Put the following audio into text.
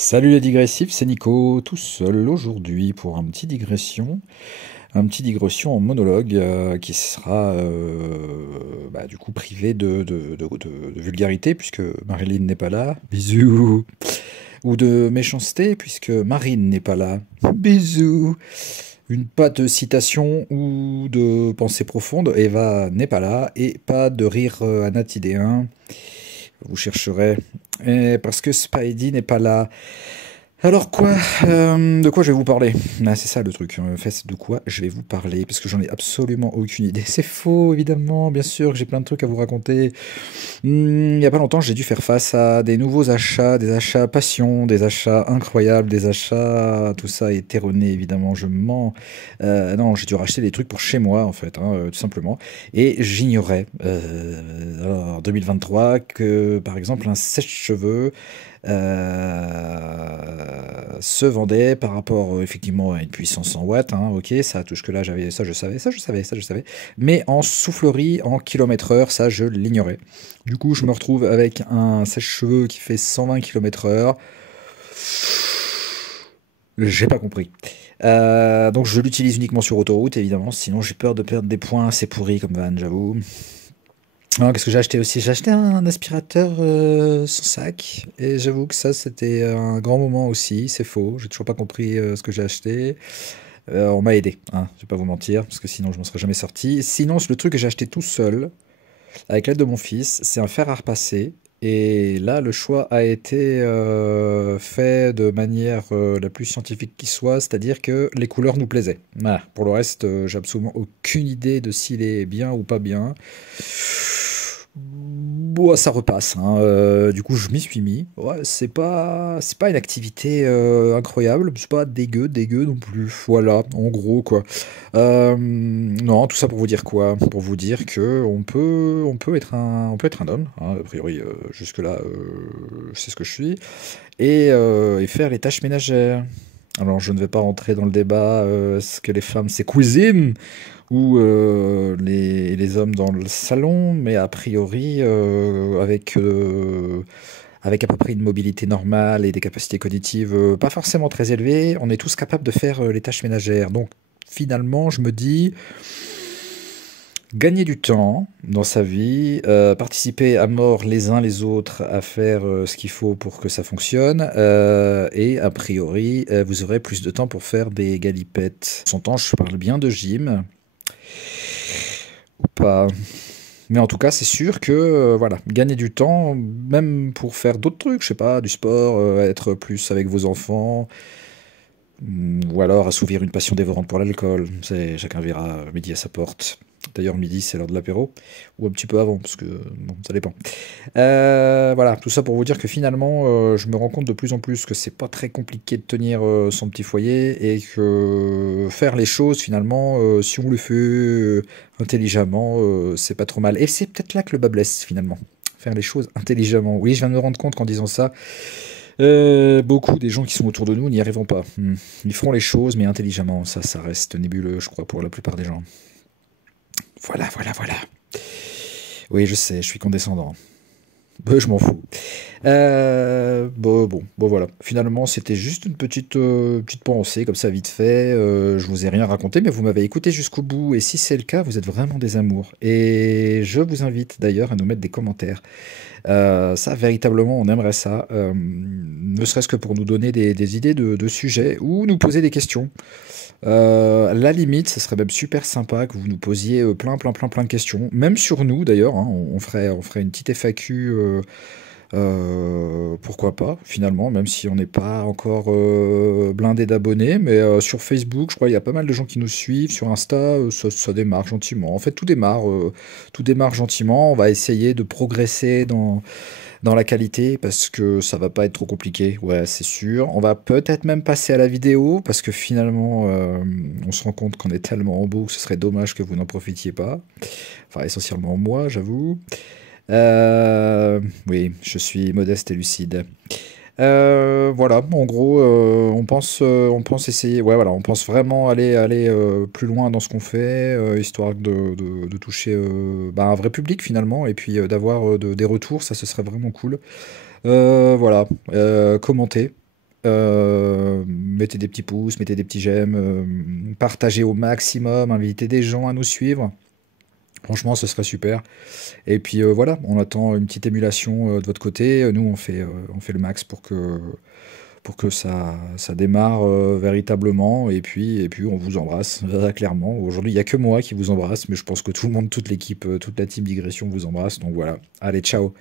Salut les digressifs, c'est Nico, tout seul aujourd'hui pour un petit digression en monologue qui sera du coup privé de vulgarité puisque Marilyn n'est pas là, bisous, ou de méchanceté puisque Marine n'est pas là, bisous, pas de citation ou de pensée profonde, Eva n'est pas là, et pas de rire anatidéen, vous chercherez, et parce que Spidey n'est pas là. Alors quoi de quoi je vais vous parler? Ah, c'est ça le truc, en fait, de quoi je vais vous parler, parce que j'en ai absolument aucune idée. C'est faux, évidemment, bien sûr que j'ai plein de trucs à vous raconter. Il y a pas longtemps, j'ai dû faire face à des nouveaux achats, des achats passion, des achats incroyables, des achats, tout ça est erroné, évidemment, je mens. Non, j'ai dû racheter des trucs pour chez moi, en fait, hein, tout simplement. Et j'ignorais, en 2023, que, par exemple, un sèche-cheveux se vendait par rapport effectivement à une puissance en watts, hein, ok, ça touche que là j'avais ça, je savais, ça je savais, mais en soufflerie, en kilomètre heure, ça je l'ignorais. Du coup, je me retrouve avec un sèche-cheveux qui fait 120 km heure. J'ai pas compris. Donc je l'utilise uniquement sur autoroute, évidemment, sinon j'ai peur de perdre des points, c'est pourri comme van, j'avoue. Non, qu'est-ce que j'ai acheté aussi? J'ai acheté un aspirateur sans sac, et j'avoue que ça, c'était un grand moment aussi. C'est faux, j'ai toujours pas compris ce que j'ai acheté. On m'a aidé, hein, je vais pas vous mentir, parce que sinon je m'en serais jamais sorti. Sinon, le truc que j'ai acheté tout seul, avec l'aide de mon fils, c'est un fer à repasser. Et là, le choix a été fait de manière la plus scientifique qui soit, c'est-à-dire que les couleurs nous plaisaient. Voilà. Pour le reste, j'ai absolument aucune idée de s'il est bien ou pas bien. Bon, ça repasse, hein. Du coup, je m'y suis mis. Ouais, c'est pas une activité incroyable, c'est pas dégueu non plus. Voilà, en gros, quoi. Non, tout ça pour vous dire quoi? Pour vous dire que on peut être un homme, hein, a priori, jusque-là, c'est ce que je suis, et faire les tâches ménagères. Alors, je ne vais pas rentrer dans le débat, est-ce que les femmes, c'est cuisine? Ou les hommes dans le salon, mais a priori, avec à peu près une mobilité normale et des capacités cognitives pas forcément très élevées, on est tous capables de faire les tâches ménagères. Donc finalement, je me dis, gagner du temps dans sa vie, participer à mort les uns les autres à faire ce qu'il faut pour que ça fonctionne, et a priori, vous aurez plus de temps pour faire des galipettes. Son temps, je parle bien de gym, ou pas. Mais en tout cas, c'est sûr que voilà, gagner du temps, même pour faire d'autres trucs, je sais pas, du sport, être plus avec vos enfants, ou alors assouvir une passion dévorante pour l'alcool. C'est chacun verra midi à sa porte. D'ailleurs, midi, c'est l'heure de l'apéro, ou un petit peu avant, parce que bon, ça dépend. Voilà, tout ça pour vous dire que finalement, je me rends compte de plus en plus que c'est pas très compliqué de tenir son petit foyer et que faire les choses, finalement, si on le fait intelligemment, c'est pas trop mal. Et c'est peut-être là que le bas blesse, finalement. Faire les choses intelligemment. Oui, je viens de me rendre compte qu'en disant ça, beaucoup des gens qui sont autour de nous n'y arriveront pas. Ils feront les choses, mais intelligemment. Ça reste nébuleux, je crois, pour la plupart des gens. Voilà, voilà, voilà. Oui, je sais, je suis condescendant. Je m'en fous. Bon, voilà. Finalement, c'était juste une petite pensée, comme ça, vite fait. Je vous ai rien raconté, mais vous m'avez écouté jusqu'au bout. Et si c'est le cas, vous êtes vraiment des amours. Et je vous invite d'ailleurs à nous mettre des commentaires. Ça, véritablement, on aimerait ça. Ne serait-ce que pour nous donner des idées de sujets ou nous poser des questions. À la limite, ce serait même super sympa que vous nous posiez plein de questions, même sur nous d'ailleurs, hein, on ferait une petite FAQ, pourquoi pas, finalement, même si on n'est pas encore blindé d'abonnés, mais sur Facebook, je crois qu'il y a pas mal de gens qui nous suivent, sur Insta, ça démarre gentiment. En fait, tout démarre gentiment, on va essayer de progresser dans la qualité parce que ça va pas être trop compliqué, ouais, c'est sûr. On va peut-être même passer à la vidéo parce que finalement, on se rend compte qu'on est tellement beau que ce serait dommage que vous n'en profitiez pas. Enfin, essentiellement moi, j'avoue. Oui, je suis modeste et lucide. Voilà, en gros, on pense essayer, ouais, voilà, on pense vraiment aller plus loin dans ce qu'on fait, histoire de toucher un vrai public finalement, et puis d'avoir des retours, ça ce serait vraiment cool. Voilà, commentez, Mettez des petits pouces, mettez des petits j'aime, partagez au maximum, invitez des gens à nous suivre. Franchement, ce serait super. Et puis voilà, on attend une petite émulation de votre côté. Nous, on fait le max pour que ça démarre véritablement. Et puis, on vous embrasse, clairement. Aujourd'hui, il n'y a que moi qui vous embrasse, mais je pense que tout le monde, toute l'équipe, toute la team Digression vous embrasse. Donc voilà, allez, ciao.